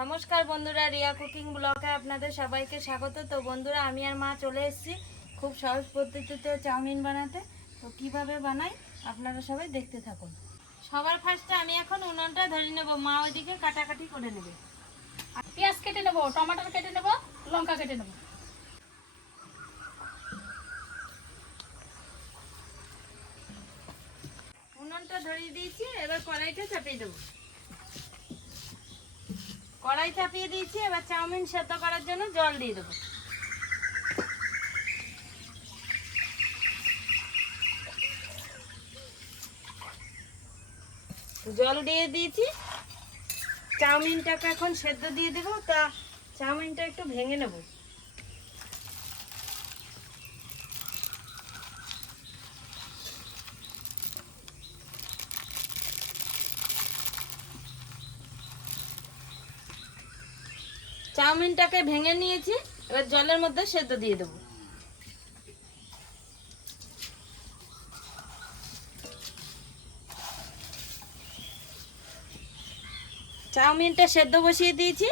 নমস্কার বন্ধুরা, রিয়া কুকিং ব্লগে আপনাদের সবাইকে স্বাগত। তো বন্ধুরা, আমি আর মা চলে এসেছি খুব সহজ পদ্ধতিতে চাউমিন বানাতে। তো কিভাবে বানাই আপনারা সবাই দেখতে থাকুন। সবার ফার্স্টে আমি এখন উনুনটা ধরে নেব, মা ওইদিকে কাটাকাটি করে নেবে। আর পেঁয়াজ কেটে নেব, টমেটো কেটে নেব, লঙ্কা কেটে নেব। উনুনটা ধরিয়ে দিয়েছি, এবার কড়াইটা চাপিয়ে দেবো। কড়াই চাপিয়ে দিয়েছি, এবার চাউমিন সেদ্ধ করার জন্য জল দিয়ে দেবো। জল দিয়ে দিয়েছি, চাউমিনটাকে এখন সেদ্ধ দিয়ে দেবো। তা চাউমিনটা একটু ভেঙে নেব। চাউমিনটাকে ভেঙে নিয়েছি, এবার জলের মধ্যে সেদ্ধ দিয়ে দেবো। চাউমিনটা সেদ্ধ বসিয়ে দিয়েছি,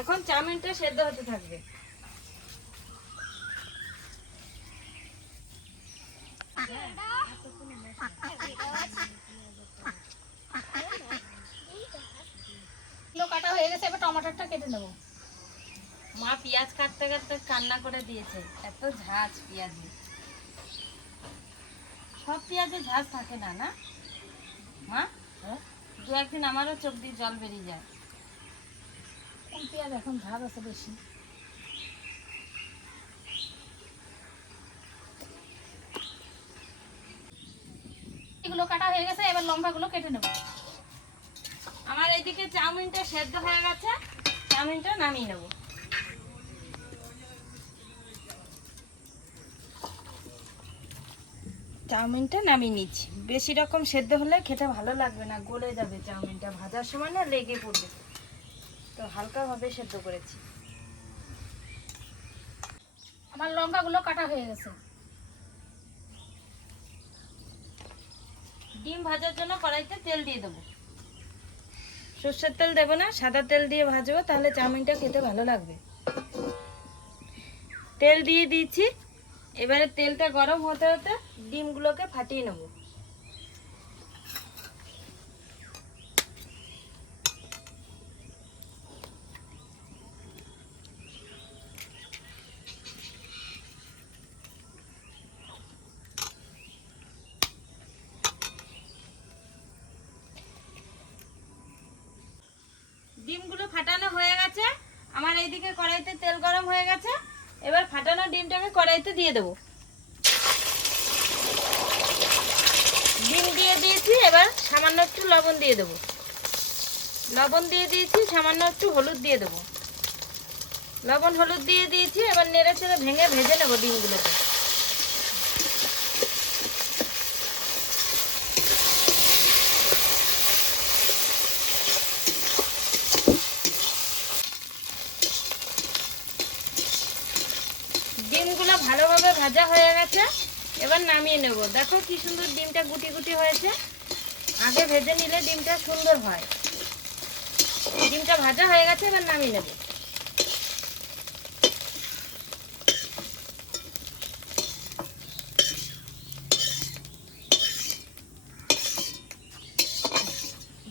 এখন চাউমিনটা সেদ্ধ হতে থাকবে। কাটা হয়ে গেছে, এবার টমেটোটা কেটে নেব। মা পেঁয়াজ কাটতে কাটতে কান্না করে দিয়েছে, এত ঝাঁজ পেঁয়াজে। সব পেঁয়াজে ঝাঁজ থাকে না, না মা? দু একদিন আমারও চোখ দিয়ে জল বেরিয়ে যায়। কোন পেঁয়াজ এখন ঝাল আছে বেশি? এগুলো কাটা হয়ে গেছে, এবার লঙ্কাগুলো কেটে নেব। আমার এইদিকে চাউমিনটা সেদ্ধ হয়ে গেছে, চাউমিনটা নামিয়ে নেব। চাউমিনটা নামিয়ে নিচ্ছি। বেশি রকম সেদ্ধ হলে খেতে ভালো লাগবে না, গলে যাবে চাউমিনটা, ভাজার সময় না লেগে পড়বে। তো হালকাভাবে সেদ্ধ করেছি। আমার লঙ্কাগুলো কাটা হয়ে গেছে। ডিম ভাজার জন্য কড়াইতে তেল দিয়ে দেবো। সর্ষের তেল দেবো না, সাদা তেল দিয়ে ভাজবো, তাহলে চাউমিনটা খেতে ভালো লাগবে। তেল দিয়ে দিচ্ছি, এবারে তেলটা গরম হতে হতে ডিমগুলোকে ফাটিয়ে নেব। ডিমগুলো ফাটানো হয়ে গেছে, আমার এইদিকে কড়াইতে তেল গরম হয়ে গেছে। এবার ফাটানো ডিমটাকে কড়াইতে দিয়ে দেবো। ডিম দিয়ে দিয়েছি, এবার সামান্য একটু লবণ দিয়ে দেবো। লবণ দিয়ে দিয়েছি, সামান্য একটু হলুদ দিয়ে দেবো। লবণ হলুদ দিয়ে দিয়েছি, এবার নেড়ে চেড়ে ভেঙে ভেজে নেবো ডিমগুলোকে। ডিমগুলো ভালোভাবে ভাজা হয়ে গেছে, এবার নামিয়ে নেব। দেখো কি সুন্দর ডিমটা গুটি গুটি হয়েছে। আগে ভেজে নিলে ডিমটা সুন্দর হয়। ডিমটা ভাজা হয়ে গেছে, এবার নামিয়ে নেব।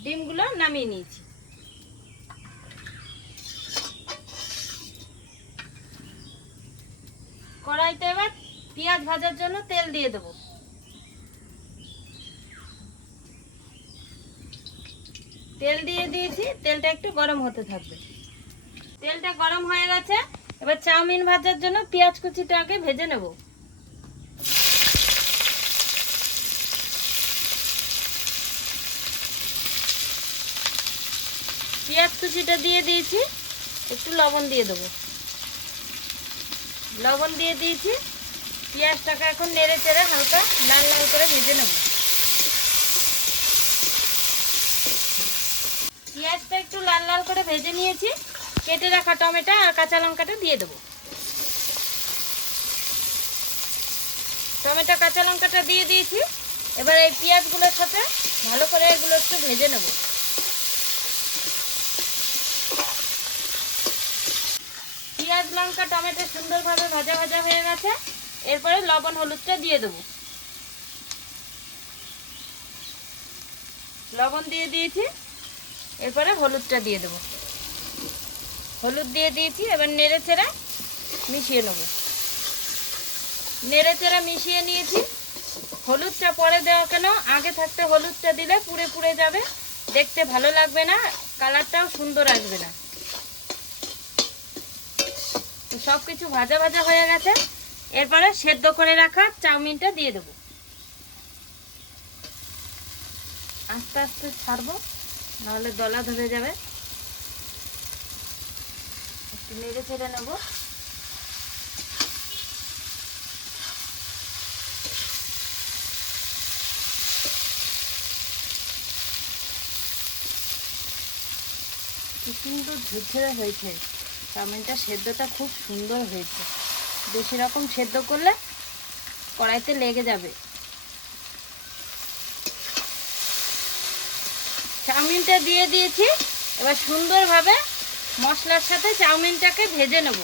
ডিমগুলো নামিয়ে নিয়েছি। কড়াইতে এবার পেঁয়াজ ভাজার জন্য তেল দিয়ে দেব। তেল দিয়ে দিয়েছি, তেলটা একটু গরম হতে থাকবে। তেলটা গরম হয়ে গেছে, এবার চাউমিন ভাজার জন্য পেঁয়াজ কুচিটা আগে ভেজে নেব। পেঁয়াজ কুচিটা দিয়ে দিয়েছি, একটু লবণ দিয়ে দেবো। লবণ দিয়ে দিয়েছি, পেঁয়াজটাকে এখন নেড়ে চেড়ে হালকা লাল লাল করে ভেজে নেব। পেঁয়াজটা একটু লাল লাল করে ভেজে নিয়েছি, কেটে রাখা টমেটো আর কাঁচা লঙ্কাটা দিয়ে দেবো। টমেটো কাঁচা লঙ্কাটা দিয়ে দিয়েছি, এবার এই পেঁয়াজগুলোর সাথে ভালো করে এগুলো একটু ভেজে নেব। লঙ্কা টমেটো সুন্দরভাবে ভাজা ভাজা হয়ে গেছে। এরপরে লবণ হলুদটা দিয়ে দেবো। লবণ দিয়ে দিয়েছি, এরপরে হলুদটা দিয়ে দেবো। হলুদ দিয়ে দিয়েছি, এবার নেড়ে চেড়ে মিশিয়ে নেব। নেড়ে চেড়ে মিশিয়ে নিয়েছি। হলুদটা পরে দেওয়া কেন, আগে থাকতে হলুদটা দিলে পুড়ে পুড়ে যাবে, দেখতে ভালো লাগবে না, কালারটাও সুন্দর আসবে না। তো সব কিছু ভাজা ভাজা হয়ে গেছে। এরপরে সেদ্ধ করে রাখা চাউমিনটা দিয়ে দেবো। আস্তে আস্তে ছাড়বো, নাহলে দলা ধরে যাবে। একটু নেড়ে ছেড়ে নেবো। কি সুন্দর ঝুরঝুরে হয়েছে চাউমিনটা, সেদ্ধটা খুব সুন্দর হয়েছে। বেশি রকম সেদ্ধ করলে কড়াইতে লেগে যাবে। চাউমিনটা দিয়ে দিয়েছি, এবার সুন্দরভাবে মশলার সাথে চাউমিনটাকে ভেজে নেব।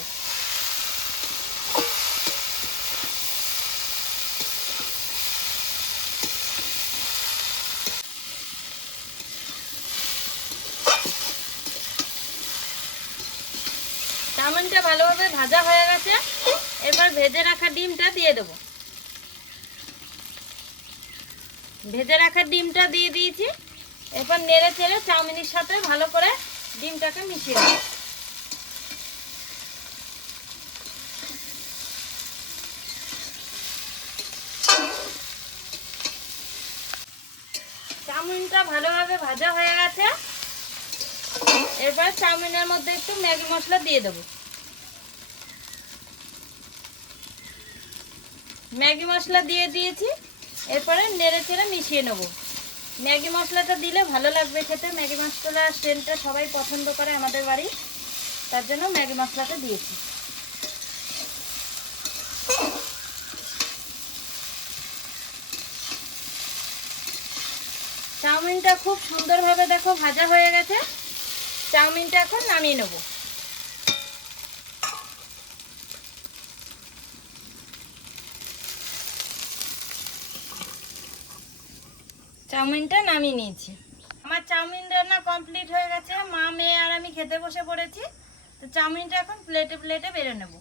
চাউমিনটা ভালোভাবে ভাজা হয়ে গেছে। এবার ভেজে রাখা ডিমটা দিয়ে দেবো। ভেজে রাখা ডিমটা দিয়ে দিয়েছি। এরপর নেড়ে চেড়ে চাউমিনের সাথে ভালো করে ডিমটাকে মিশিয়ে দেবো। চাউমিনটা ভালোভাবে ভাজা হয়ে গেছে। এরপর চাউমিনের মধ্যে একটু ম্যাগি মশলা দিয়ে দেবো। ম্যাগি মশলা দিয়ে দিয়েছি। এরপরে নেড়ে চেড়ে মিশিয়ে নেব। ম্যাগি মশলাটা দিলে ভালো লাগবে খেতে। ম্যাগি মশলার সেন্টটা সবাই পছন্দ করে আমাদের বাড়ি, তার জন্য ম্যাগি মশলাটা দিয়েছি। চাউমিনটা খুব সুন্দরভাবে দেখো ভাজা হয়ে গেছে। চাউমিনটা এখন নামিয়ে নেব। চাউমিনটা নামিয়ে নিয়েছি। আমার চাউমিন রান্না কমপ্লিট হয়ে গেছে। মা মেয়ে আর আমি খেতে বসে পড়েছি। তো চাউমিনটা এখন প্লেটে প্লেটে বেড়ে নেব।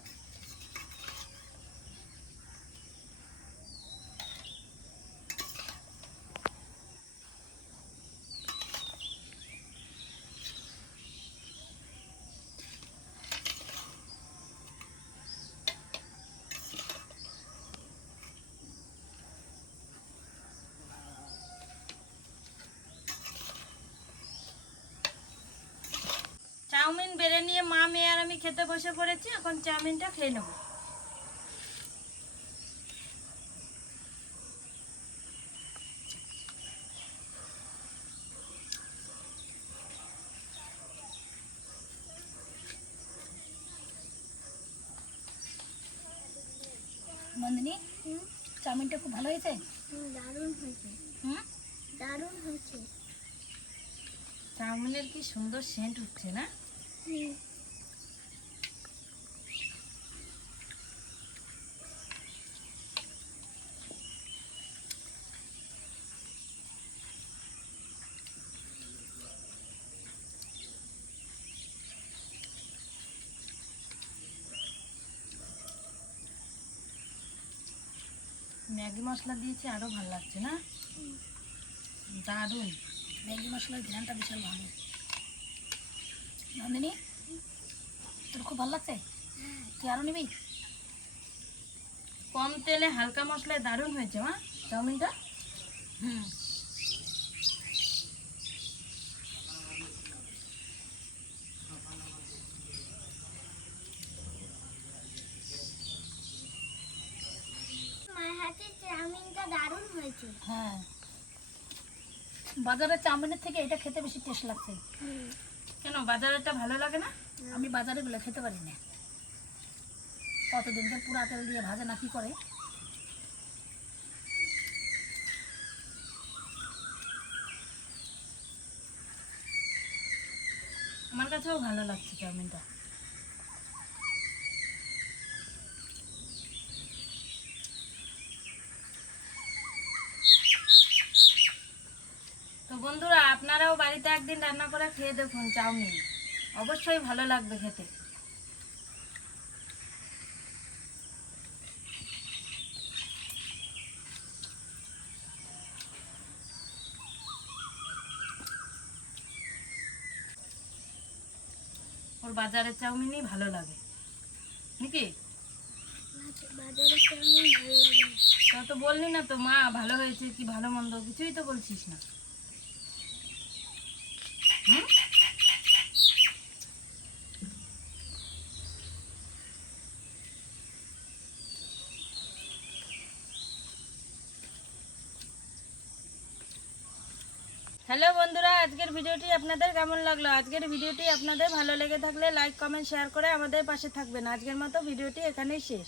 চাউমিন বেড়ে নিয়ে মা মেয়ে আর আমি খেতে বসে পড়েছি। এখন চাউমিনটা খেয়ে নেব। নন্দিনী, চাউমিনটা খুব ভালো হয়েছে। দারুণ হয়েছে, হুম, দারুণ হয়েছে। চাউমিনের কি সুন্দর সেন্ট উঠছে না? ম্যাগি মশলা দিয়েছি, আরো ভালো লাগছে না? দারুণ। ম্যাগি মশলার ঘ্রাণটা বিশাল ভালো। নন্দিনী, তোর খুব ভালো লাগছে? তুই আরো নিবি? কম তেলে হালকা মশলায় দারুণ হয়েছে মা চাউমিনটা। হুম, মায়ের হাতে চাউমিনটা দারুণ হয়েছে। হ্যাঁ, বাজারের চাউমিনের থেকে এটা খেতে বেশি টেস্ট লাগছে। কেন বাজারেরটা ভালো লাগে না? আমি বাজারে গুলো খেতে পারি না। কতদিনকার পুরা তেল দিয়ে ভাজে না কি করে। আমার কাছেও ভালো লাগছে চাউমিনটা। বাড়িতে একদিন রান্না করে খেয়ে দেখুন চাউমিন, অবশ্যই ভালো লাগবে খেতে। ওর বাজারের চাউমিনই ভালো লাগে নাকি? বাজারের চাউমিন ভালো লাগে না। তা তো বললি না তো মা ভালো হয়েছে কি ভালো মন্দ, কিছুই তো বলছিস না। হুম? হ্যালো বন্ধুরা, আজকের ভিডিওটি আপনাদের কেমন লাগলো? আজকের ভিডিওটি আপনাদের ভালো লেগে থাকলে লাইক কমেন্ট শেয়ার করে আমাদের পাশে থাকবেন। আজকের মতো ভিডিওটি এখানেই শেষ।